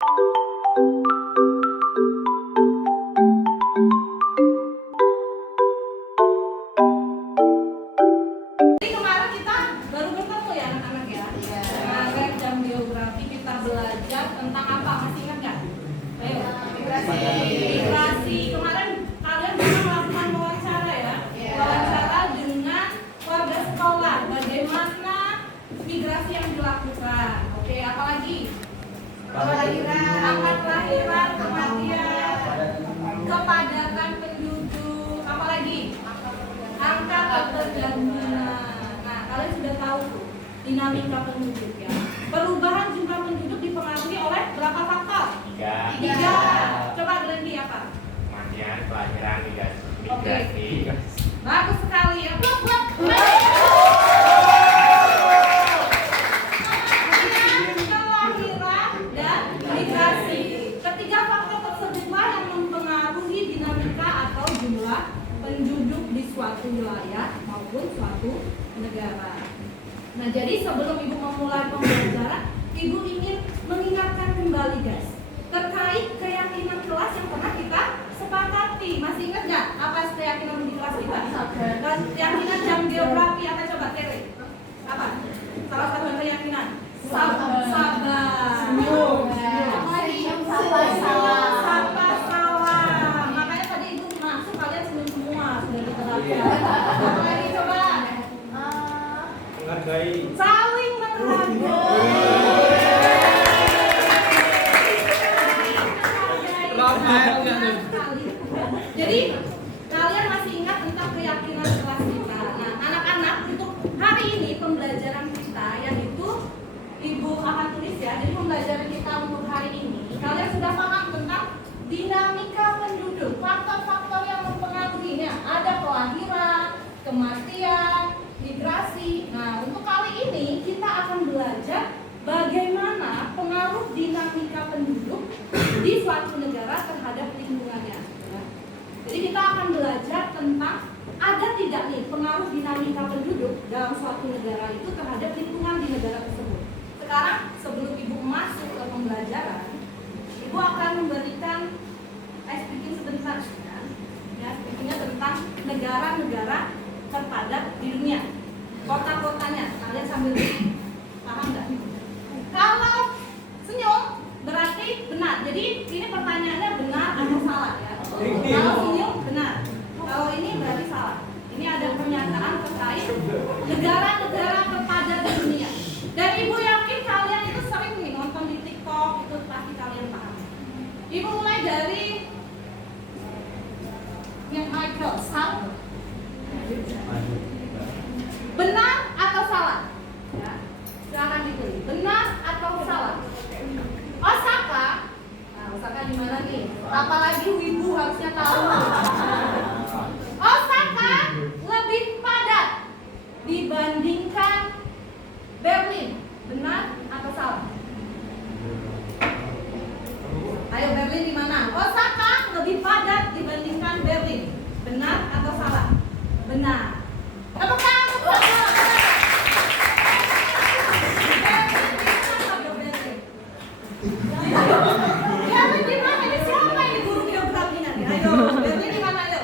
Migrasi. Kemarin kalian pernah melakukan wawancara ya? Wawancara dengan warga sekolah. Bagaimana migrasi yang dilakukan? Oke, apalagi? Angka kelahiran, kematian, kepadatan penduduk, apalagi? Angka ketergantungan. Nah, kalian sudah tahu tuh dinamika penduduk ya. Perubahan jumlah penduduk dipengaruhi oleh berapa faktor? Tiga. Coba Glendy apa? Kematian, kelahiran, migrasi. Oke. Bagus sekali ya. Buat. Kelahiran dan migrasi. Ketiga faktor tersebutlah yang mempengaruhi dinamika atau jumlah penduduk di suatu wilayah maupun suatu negara. Nah, jadi sebelum Ibu memulai pembelajaran, Ibu ingin mengingatkan kembali guys terkait keyakinan kelas yang pernah kita sepakati. Masih ingat nggak apa keyakinan di kelas kita? Keyakinan jam geografi apa coba Tere? Apa? Salah satu keyakinan. Sabar. Sapa salam. Makanya tadi Ibu masuk kalian senyum semua sudah diterapkan. Apa lagi coba? Menghargai. Saling menghargai. Jadi kalian masih ingat tentang keyakinan kelas kita. Nah, anak-anak untuk hari ini pembelajaran kita yaitu Ibu akan tulis ya. Jadi pembelajaran kita untuk hari ini kalian sudah paham tentang dinamika penduduk, faktor-faktor yang mempengaruhinya. Ada kelahiran, kematian, migrasi. Nah, untuk kali ini kita akan belajar bagaimana pengaruh dinamika penduduk di suatu negara terhadap lingkungannya. Jadi kita akan belajar tentang ada tidak nih pengaruh dinamika penduduk dalam suatu negara itu terhadap lingkungan di negara tersebut. Sekarang sebelum Ibu masuk ke pembelajaran, Ibu akan memberikan speaking sebentar ya, speakingnya tentang negara-negara terpadat di dunia, kota-kotanya. Kalian sambil paham nggak? Kalau senyum berarti benar. Jadi ini pertanyaannya benar atau salah ya. Kalau senyum benar. Kalau ini berarti salah. Ini ada pernyataan terkait negara-negara terpadat di dunia. Dan Ibu yakin kalian itu sering nih nonton di TikTok, itu pasti kalian paham. Ibu mulai dari Michael, salah. Benar atau salah? Ya. Silahkan dipilih. Benar atau salah? Osaka. Nah, Osaka di mana nih? Apalagi Wibu harusnya tahu. Osaka lebih padat dibandingkan Berlin. Benar atau salah? Ayo Berlin di mana? Osaka lebih padat dibandingkan Berlin. Benar atau salah? Benar. Tepuk tangan. Berlin di mana? Ini siapa ini guru geografinya nih? Ayo, Berlin di mana ayo?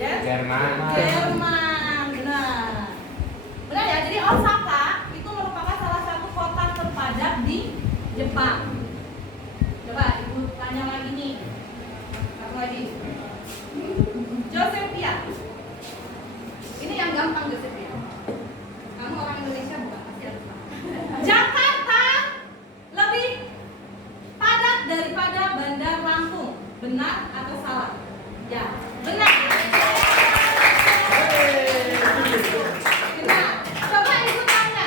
Jerman. Jerman, benar. Benar ya. Jadi Osaka itu merupakan salah satu kota terpadat di Jepang. Coba Ibu tanya lagi nih. Satu lagi. Josephia. Ini yang gampang Josephia. Kamu orang Indonesia bukan? Pasti harus tahu. Jakarta lebih padat daripada Bandar Lampung. Benar atau salah? Ya, benar. Benar. Coba Ibu tanya.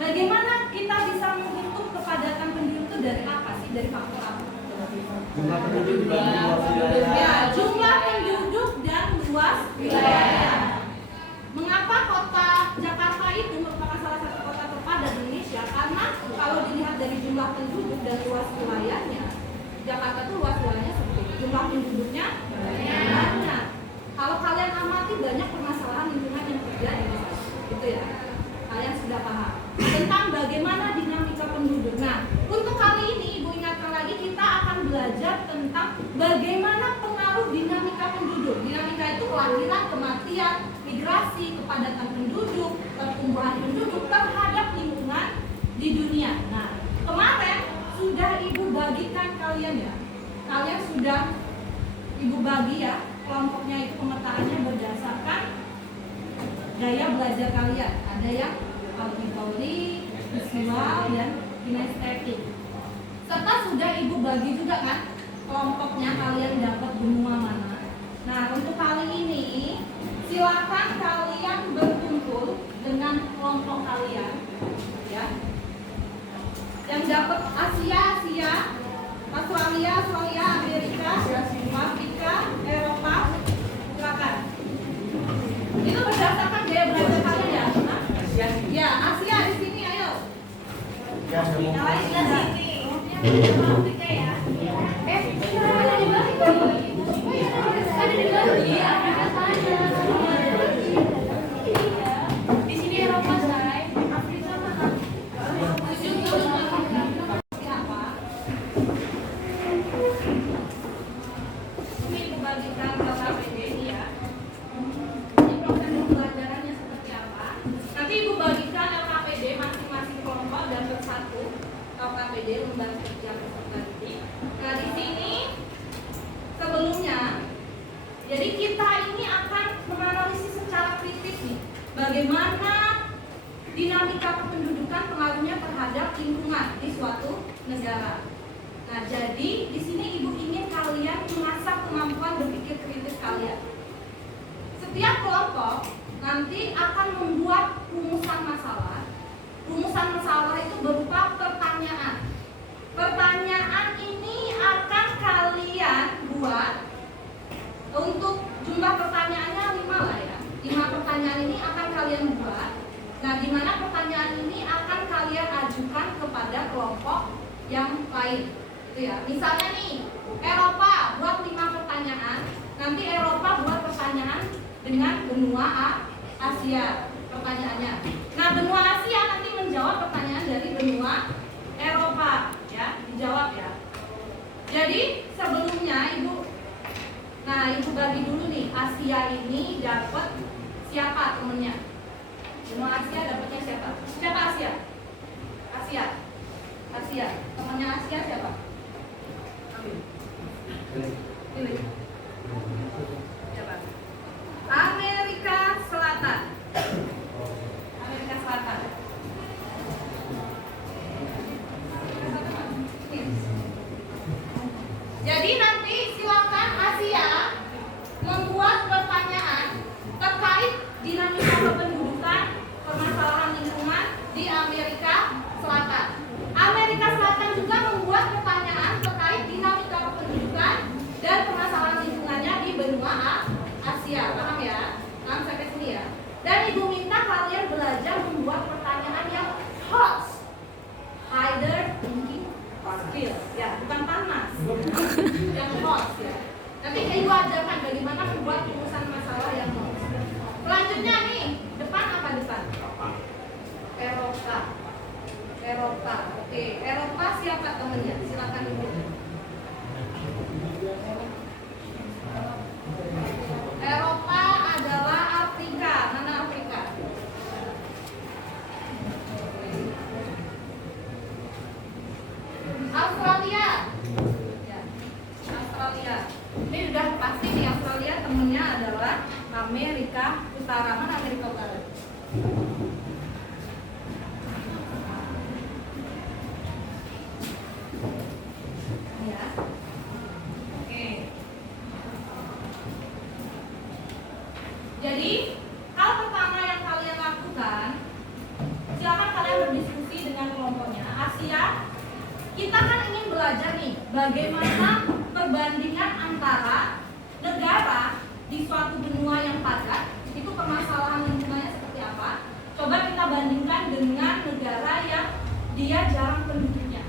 Bagaimana kita bisa menghitung kepadatan penduduk itu dari apa sih? Dari faktor apa? Jumlah penduduk dibanding luas wilayah. Ya, jumlah penduduk dan luas wilayah. Mengapa kota Jakarta itu merupakan salah satu kota terpadat di Indonesia? Karena kalau dilihat dari jumlah penduduk dan luas wilayahnya, Jakarta itu luas wilayahnya seperti itu. Jumlah penduduknya banyak. Kalau kalian amati banyak permasalahan lingkungan yang terjadi, gitu ya. Kalian sudah paham tentang bagaimana dinamika penduduk. Nah, untuk kali ini Ibu ingat lihat migrasi, kepadatan penduduk, pertumbuhan penduduk terhadap lingkungan di dunia. Nah, kemarin sudah Ibu bagikan kalian ya. Kalian sudah Ibu bagi ya, kelompoknya itu pemetaannya berdasarkan gaya belajar kalian. Ada yang auditory, visual, dan kinestetik. Serta sudah Ibu bagi juga kan kelompoknya kalian dapat benua mana. Nah, untuk kali ini silakan kalian berkumpul dengan kelompok kalian ya. Yang dapat Asia, Australia, Amerika, Afrika, Eropa, silakan. Itu berdasarkan gaya belajar kalian ya. Nah, ya, Asia di sini, ayo. Nyalain di sini. Afrika ya. Ada di balik. Ada di balik. Iya, Afrika sana. Di sini Eropa, say. Afrika mana? Ujung Afrika. Siapa? Ini pembagikan KPD ya. Ini proses pembelajarannya seperti apa? Nanti Ibu bagikan LKPD masing-masing kelompok dapat satu LKPD lembar kerja peserta didik. Nah, di sini sebelumnya, jadi kita ini akan menganalisis secara kritis nih, bagaimana dinamika kependudukan pengaruhnya terhadap lingkungan di suatu negara. Nah, jadi di sini Ibu ingin kalian mengasah kemampuan berpikir kritis kalian. Setiap kelompok nanti akan membuat rumusan masalah. Rumusan masalah itu berupa pertanyaan. Pertanyaan ini akan kalian buat untuk jumlah pertanyaannya 5 lah ya. 5 pertanyaan ini akan kalian buat. Nah, di mana pertanyaan ini akan kalian ajukan kepada kelompok yang lain. Itu ya. Misalnya nih, Eropa buat 5 pertanyaan. Nanti Eropa buat pertanyaan dengan benua Asia pertanyaannya. Nah, benua Asia nanti menjawab pertanyaan dari benua Eropa ya, dijawab ya. Jadi sebelumnya Ibu bagi dulu nih, Asia ini dapat siapa temennya? Benua Asia dapatnya siapa? Siapa Asia? Asia. Temannya Asia siapa? Ambil. Pilih. Siapa? Amerika Selatan. Jadi nanti silakan Asia membuat pertanyaan terkait dinamika kependudukan, permasalahan lingkungan di Amerika Selatan. Amerika Selatan juga membuat pertanyaan terkait dinamika kependudukan dan permasalahan lingkungannya di benua Asia. Paham ya? Paham sampai sini ya? Dan Ibu minta kalian belajar membuat pertanyaan yang hot, hider thinking skill, ya, bukan panas, yang hot ya. Nanti Ibu ajarkan bagaimana membuat rumusan masalah yang hot. Selanjutnya nih, depan apa depan? Eropa. Oke, Eropa siapa temennya? Silakan Ibu. Eropa adalah Afrika. Mana Afrika? Australia. Ya, Australia. Ini udah pasti di Australia temennya adalah Amerika Utara. Mana Amerika Utara? Ya. Oke. Jadi, hal pertama yang kalian lakukan, silakan kalian berdiskusi dengan kelompoknya. Asia, kita kan ingin belajar nih, bagaimana perbandingan antara negara di suatu benua yang padat, itu permasalahan lingkungannya seperti apa. Coba kita bandingkan dengan negara yang dia jarang penduduknya.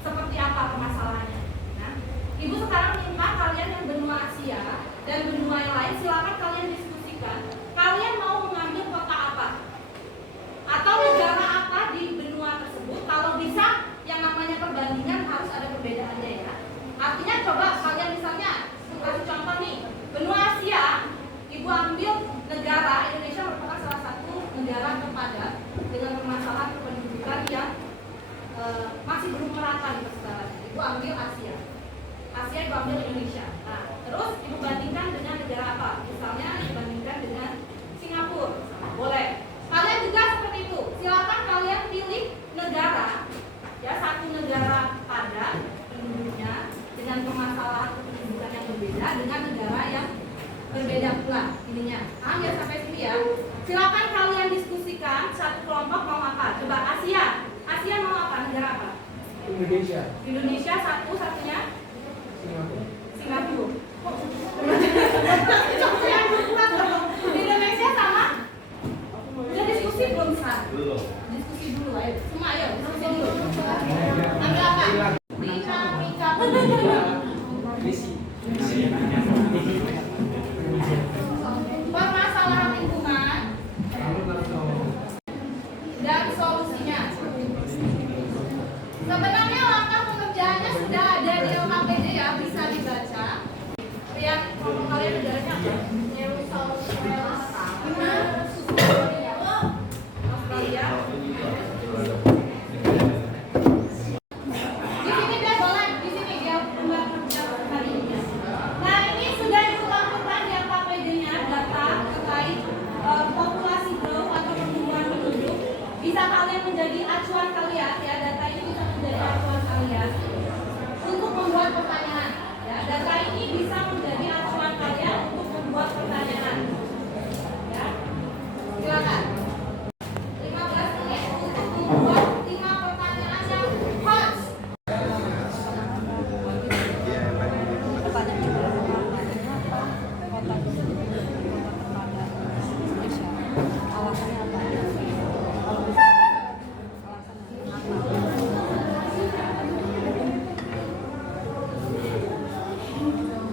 Seperti apa permasalahannya? Nah, Ibu sekarang minta kalian yang benua Asia dan benua yang lain, silakan kalian diskusikan. Kalian mau mengambil kota apa? Atau negara apa di benua tersebut? Kalau bisa, yang namanya perbandingan harus ada perbedaannya ya. Artinya coba kalian misalnya, kasih contoh nih, benua Asia, Ibu ambil negara masih belum merata di persebaran. Ibu ambil Asia. Asia ibu ambil Indonesia. Nah, terus ibu bandingkan dengan negara apa? Misalnya dibandingkan dengan Singapura. Boleh. Kalian juga seperti itu. Silakan kalian pilih negara, ya satu negara padat penduduknya dengan permasalahan kependudukan yang berbeda dengan negara yang berbeda pula ininya. Paham ya sampai sini ya? Silakan kalian diskusikan satu kelompok mau apa? Coba Asia. Asia mau apa? Negara apa? Indonesia. Indonesia satunya Singapura. Singapura. Indonesia sama? Udah diskusi belum San? Belum. Diskusi dulu ayo. Semua ayo diskusi dulu. Ambil apa? Dinamika permasalahan lingkungan dan solusinya. Sebenarnya langkah pengerjaannya sudah ada di LKPD ya, bisa dibaca. Lihat kelompok kalian negaranya apa? Australia. Di sini deh boleh, di sini dia buat kerja kali ini. Nah ini sudah ibu lakukan di LKPD-nya data terkait populasi growth atau pertumbuhan penduduk. Bisa kalian menjadi acuan kalian ya, data ini bisa menjadi acuan kalian untuk membuat pertanyaan. Ya, data ini bisa menjadi acuan kalian untuk membuat pertanyaan. Ya, silakan. 15 menit untuk membuat 5 pertanyaan yang hot.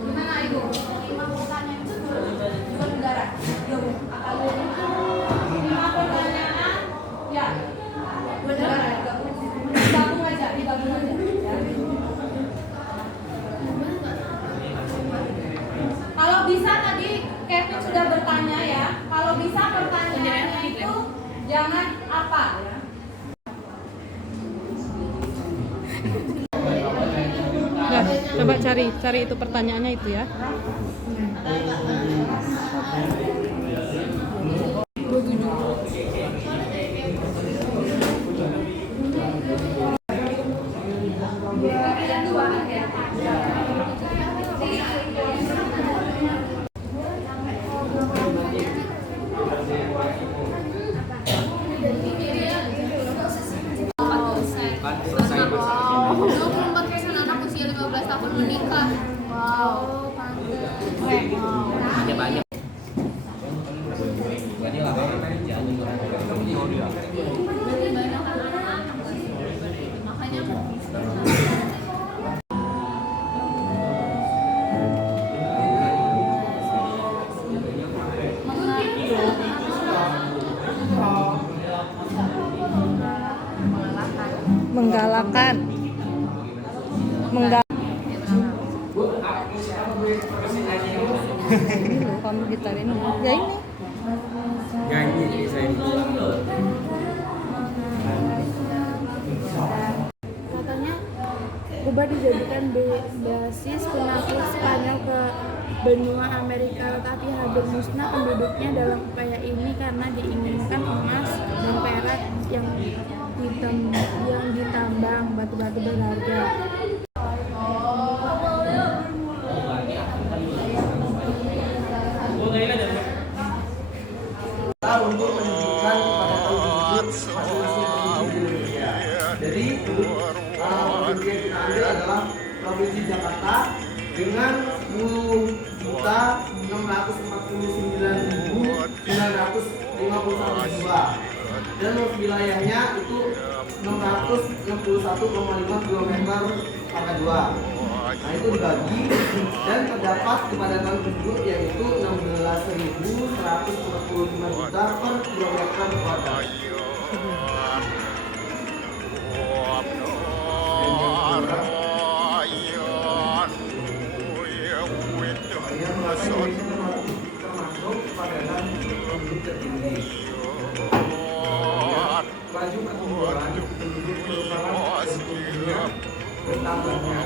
Gimana Ibu? 5 pertanyaan itu dua negara. Apa 5 pertanyaan? Ya. Dua negara. Digabung aja, digabung aja. Ya. Kalau bisa tadi Kevin sudah bertanya ya. Kalau bisa pertanyaannya itu jangan apa ya. Nah, coba cari itu pertanyaannya itu ya. Yang dua ya. Selesai masalah ini. 24% anak usia 15 tahun menikah. Wow, Ada banyak. Jadi lapangan kerja banyak anak-anak. Makanya Menggalakkan. Ini loh kamu gitar ini. Ya ini. nyanyi bisa ini. katanya Kuba dijadikan basis pengakut Spanyol ke benua Amerika, tetapi hampir musnah penduduknya dalam upaya ini karena diinginkan emas dan perak yang ditambang batu-batu berharga. Untuk menunjukkan kepada kaum penduduk masing-masing provinsi di Indonesia. Jadi provinsi yang kita ambil adalah provinsi Jakarta dengan 10.649.951 jiwa dan luas wilayahnya itu 661,5 km pangkat 2. Nah itu dibagi dan terdapat kepadatan penduduk yaitu 16.145 juta per kilometer kuadrat. Yang merasa Indonesia termasuk kepadatan penduduk tertinggi. Laju pertumbuhan penduduk merupakan tentang banyaknya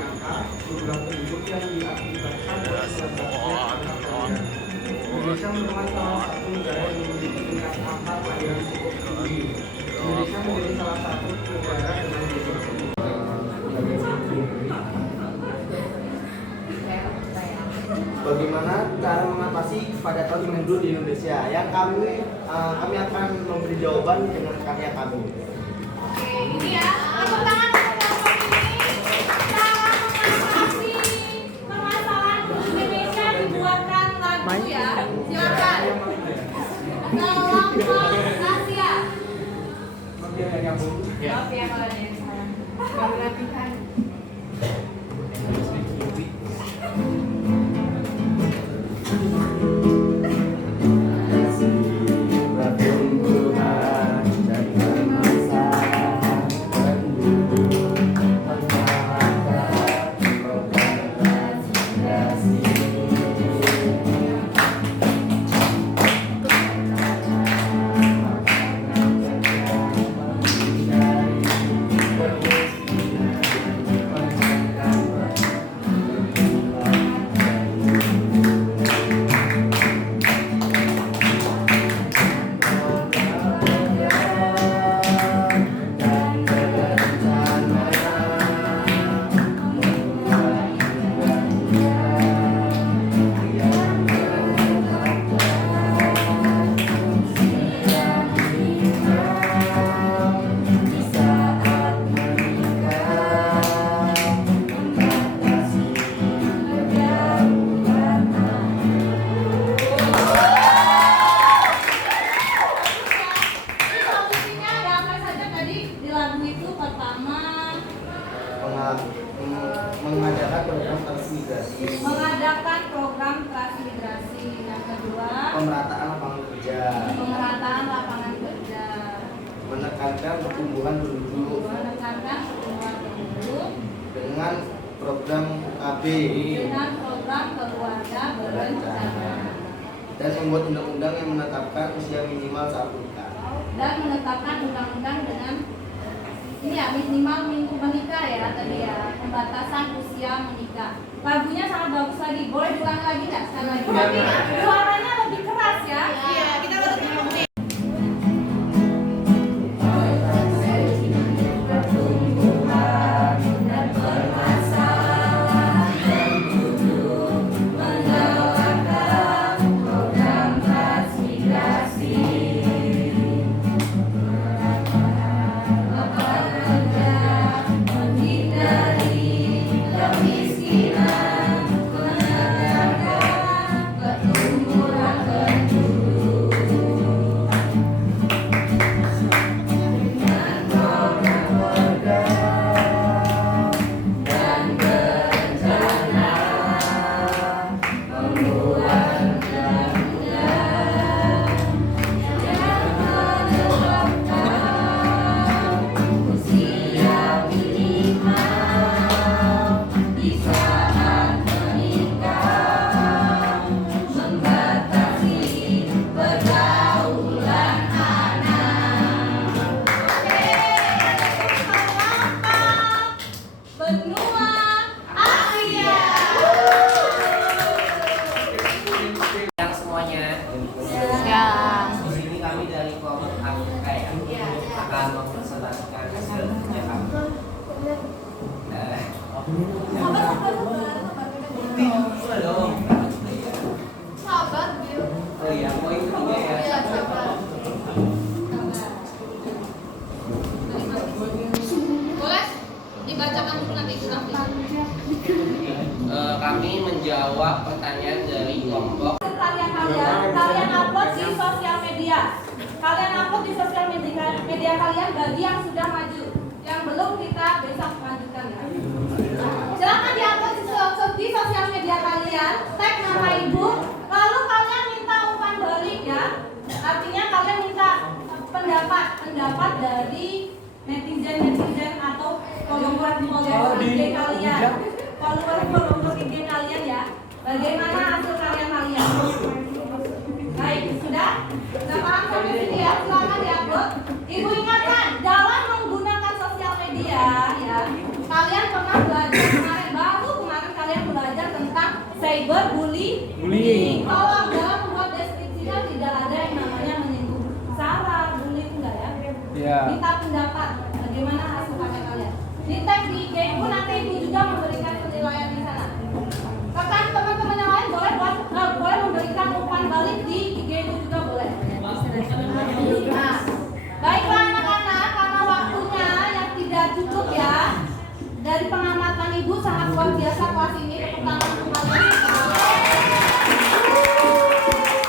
jumlah penduduk yang diakibatkan oleh keadaan. Indonesia merupakan salah satu negara yang memiliki tingkat angka kelahiran cukup tinggi. Indonesia menjadi salah satu negara dengan bagaimana cara mengatasi kepadatan penduduk di Indonesia? Yang kami akan memberi jawaban dengan karya kami. Oke, ini ya. Tepuk tangan untuk kelompok ini. Cara mengatasi permasalahan Indonesia dibuatkan lagu ya. Silakan. Kelompok Asia. Oke, kalau ada yang salah. Baru latihan. Mengadakan program transmigrasi. Mengadakan program transmigrasi. Yang kedua, pemerataan lapangan kerja. Pemerataan lapangan kerja. Menekankan pertumbuhan penduduk. Menekankan pertumbuhan penduduk. Dengan program UKB. Dengan program keluarga berencana. Dan membuat undang-undang yang menetapkan usia minimal saat nikah. Dan menetapkan undang-undang dengan ini ya minimal menikah ya tadi ya, pembatasan usia menikah. Lagunya sangat bagus lagi, boleh diulang lagi nggak sekali lagi? Tapi suaranya lebih keras ya. Iya, kita lebih keras. Kami menjawab pertanyaan dari kelompok. Kalian upload di sosial media. Kalian upload di sosial media kalian bagi yang sudah maju. Yang belum kita besok lanjutkan ya. Silakan diupload di sosial media kalian, tag nama ibu, lalu kalian minta umpan balik ya. Artinya kalian minta pendapat dari netizen atau follower IG kalian. Follower IG kalian ya. Bagaimana hasil karya kalian? Baik, sudah? Sudah paham sampai sini ya? Silakan diupload. Ibu ingatkan, dalam menggunakan sosial media ya, kalian pernah belajar Bullying. Kalau dalam membuat deskripsinya tidak ada yang namanya menyinggung sara, bullying enggak ya? Iya. Minta pendapat bagaimana hasil karya kalian. Di tag di IG pun nanti ibu juga memberikan penilaian di sana. Rekan teman-teman yang lain boleh memberikan umpan balik di IG itu juga boleh. Nah, baiklah anak-anak, karena waktunya yang tidak cukup ya. Dari pengamatan ibu sangat luar biasa kelas ini. Tepuk tangan untuk kalian.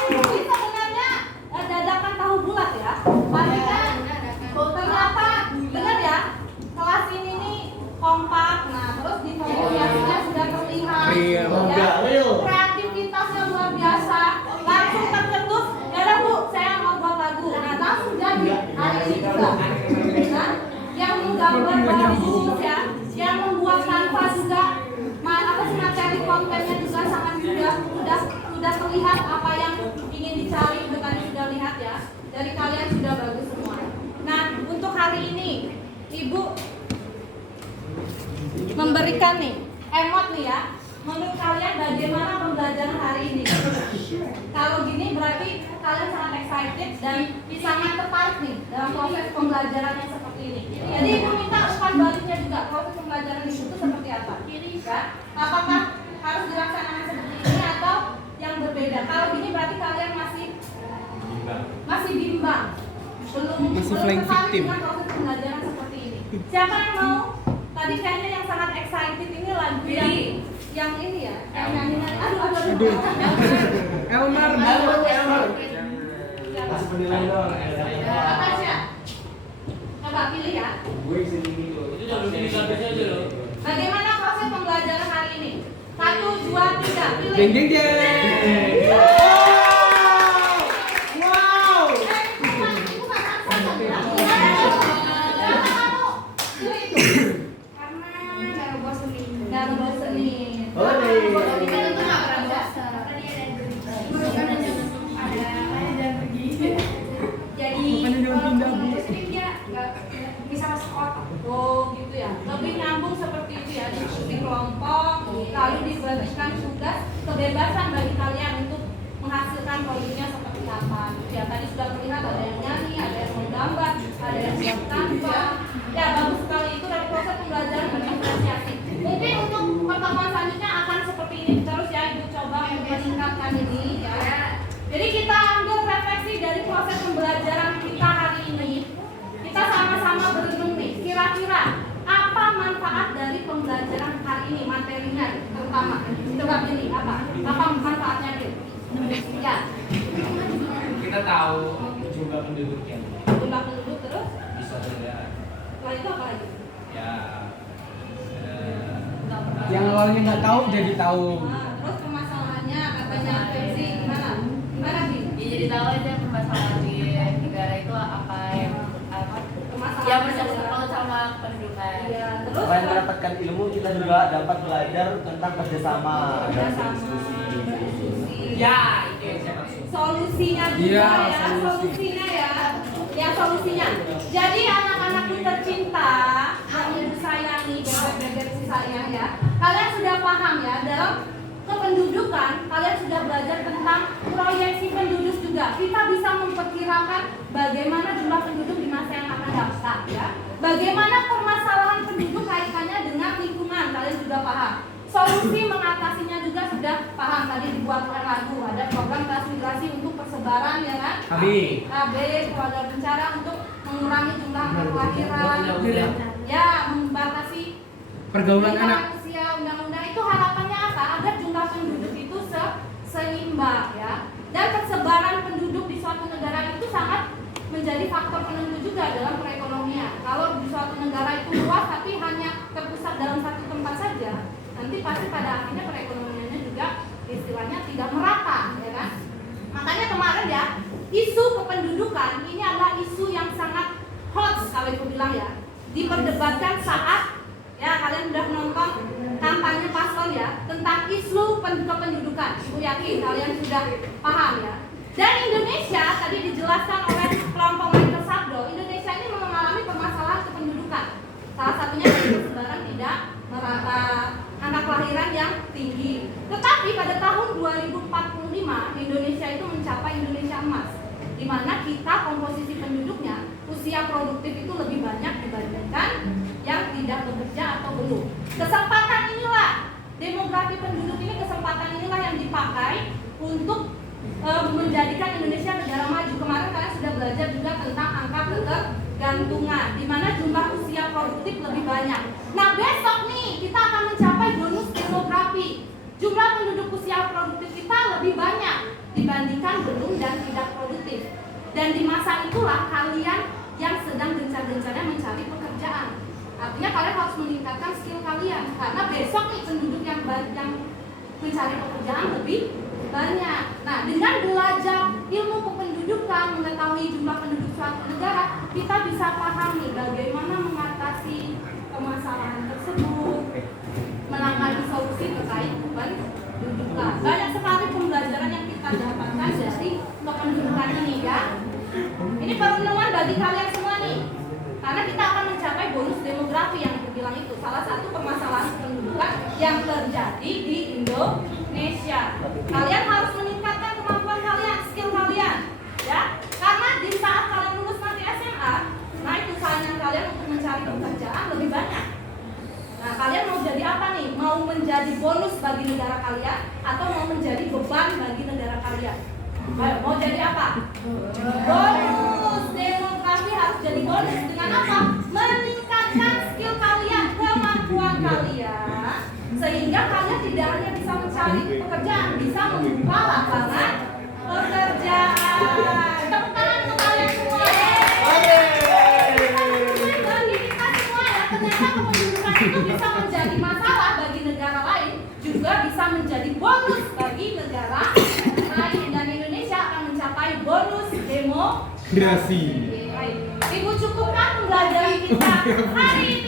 Ini sebenarnya dadakan tahu bulat ya. Tapi kan ternyata benar ya, kelas ini nih kompak. Nah, terus di komunikasinya sudah terlihat ya, kreativitasnya luar biasa. Langsung tercetus, ya udah Bu, saya mau buat lagu. Nah, langsung jadi hari ini juga. Nah, yang menggambar bagus ya, yang membuat kanvas juga, materi kontennya juga sangat sudah terlihat apa yang ingin dicari. Udah tadi sudah lihat ya, dari kalian sudah bagus semua. Nah, untuk hari ini Ibu memberikan nih emot nih ya. Menurut kalian bagaimana pembelajaran hari ini? Kalau gini berarti kalian sangat excited dan sangat tertarik nih dalam proses pembelajaran yang seperti ini. Jadi ibu minta umpan baliknya juga, proses pembelajaran itu seperti apa? Ya, apakah harus dilaksanakan seperti ini atau yang berbeda? Kalau gini berarti kalian masih bimbang, belum flying tertarik victim. dengan proses pembelajaran seperti ini. Siapa yang mau? Tadi kayaknya yang sangat excited ini lagu yang ini ya, yang nyanyi. Aduh. Elmar. Kasih penilaian doang. Natasha, coba pilih ya. Bagaimana proses pembelajaran hari ini? 1, 2, 3, pilih. Jeng jeng jeng. Wow. Gak ngebosenin. Oh, nih. Oh gitu ya, lebih nyambung seperti itu ya, diskusi kelompok, lalu diberikan tugas, kebebasan bagi kalian untuk menghasilkan produknya seperti apa. Ya tadi sudah terlihat ada yang nyanyi, ada yang menggambar, ada yang buat tanpa. Ya bagus sekali, itu dari proses pembelajaran berapresiasi. Mungkin untuk pertemuan selanjutnya akan seperti ini terus ya, ibu coba meningkatkan ini ya. Jadi kita ambil refleksi dari proses pembelajaran kita hari ini. Kita sama-sama berenung nih, kira-kira apa manfaat dari pembelajaran hari ini, materinya terutama. Coba pilih apa manfaatnya Bil? Ya. Kita tahu jumlah penduduknya. Jumlah penduduk terus? Bisa negara. Setelah itu apa lagi? Ya. Yang awalnya nggak tahu jadi tahu. Nah, terus permasalahannya katanya Febzi gimana? Gimana Bil? Ya jadi tahu aja permasalahan di negara itu apa yang Permasalahan bersangkutan sama pendudukan. Iya, terus Selain mendapatkan ilmu, kita juga dapat belajar tentang kerjasama dan kerjasama, diskusi. diskusi. Ya, itu yang saya maksud. Solusinya juga Iya, ya, solusi. solusinya ya. Ya solusinya. Jadi anak-anakku tercinta, yang ibu sayangi, bebek-bebek sayang ya. Kalian sudah paham ya dalam kependudukan, kalian sudah belajar tentang proyeksi penduduk juga. Kita bisa memperkirakan bagaimana jumlah penduduk di masa yang akan datang ya. Bagaimana permasalahan penduduk kaitannya dengan lingkungan, kalian sudah paham. Solusi mengatasinya juga sudah paham, tadi dibuat oleh lagu, ada program transmigrasi untuk persebaran ya kan? KB, keluarga bencana untuk mengurangi jumlah angka kelahiran, ya membatasi Pergaulan tingkat anak. usia, undang-undang itu harapannya apa? Agar jumlah penduduk itu seimbang ya. Dan persebaran penduduk di suatu negara itu sangat menjadi faktor penentu juga dalam perekonomian. Kalau di suatu negara itu luas tapi hanya terpusat dalam satu tempat saja, nanti pasti pada akhirnya perekonomiannya juga istilahnya tidak merata, ya kan? Makanya kemarin ya, isu kependudukan ini adalah isu yang sangat hot kalau ibu bilang ya, diperdebatkan saat ya kalian sudah menonton kampanye paslon ya tentang isu kependudukan. Ibu yakin kalian sudah paham ya. Dan Indonesia tadi dijelaskan oleh kelompok Michael Sabdo, Indonesia ini mengalami permasalahan kependudukan. Salah satunya dari persebaran tidak merata, anak kelahiran yang tinggi. Tetapi pada tahun 2045 Indonesia itu mencapai Indonesia emas, di mana kita komposisi penduduknya usia produktif itu lebih banyak dibandingkan yang tidak bekerja atau belum. Kesempatan inilah, demografi penduduk ini, kesempatan inilah yang dipakai untuk menjadikan Indonesia negara maju. Kemarin kalian sudah belajar juga tentang angka ketergantungan, di mana jumlah usia produktif lebih banyak. Nah, besok nih kita akan mencapai bonus demografi. Jumlah penduduk usia produktif kita lebih banyak dibandingkan belum dan tidak produktif. Dan di masa itulah kalian yang sedang gencar-gencarnya mencari pekerjaan. Artinya kalian harus meningkatkan skill kalian, karena besok nih penduduk yang mencari pekerjaan lebih banyak. Nah, dengan belajar ilmu kependudukan, mengetahui jumlah penduduk suatu negara, kita bisa pahami bagaimana mengatasi permasalahan tersebut, menangani solusi terkait kependudukan. Banyak sekali pembelajaran yang kita dapatkan dari kependudukan ini ya. Ini perenungan bagi kalian semua nih, karena kita akan mencapai bonus demografi yang aku bilang itu, salah satu permasalahan kependudukan yang terjadi di Indonesia. Kalian harus meningkatkan kemampuan kalian, skill kalian, ya. Karena di saat kalian lulus nanti SMA, nah itu saingan kalian untuk mencari pekerjaan lebih banyak. Nah, kalian mau jadi apa nih? Mau menjadi bonus bagi negara kalian atau mau menjadi beban bagi negara kalian? Ayo, mau jadi apa? Bonus demografi harus jadi bonus dengan apa? Meningkatkan skill kalian, kemampuan kalian, sehingga kalian tidak hanya bisa mencari pekerjaan, bisa membuka lapangan pekerjaan. Tepuk tangan untuk kalian semua. Bagi kita semua ya, ternyata kependudukan itu bisa menjadi masalah bagi negara lain, juga bisa menjadi bonus bagi negara lain, dan Indonesia akan mencapai bonus demografi. Ibu cukupkan pembelajaran kita hari ini.